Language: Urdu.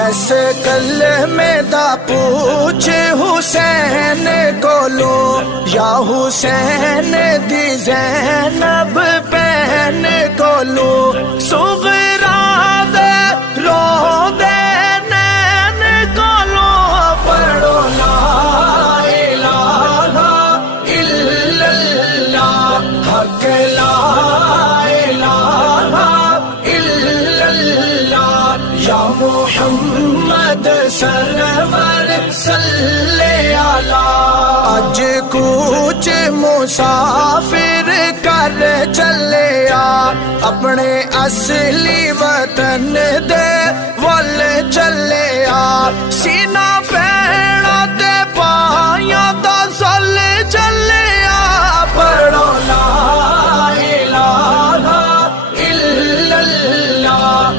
ایسے کلمے دا پوچھ حسین کو لو یا حسین دی زینب پہن کو لو صغرا دے رو دے نین کو لو پڑھو لا الہ الا اللہ حق لا الہ الا اللہ یا محمد سرور صلی علی اج کوچ مسافر کر چلیا اپنے اصلی وطن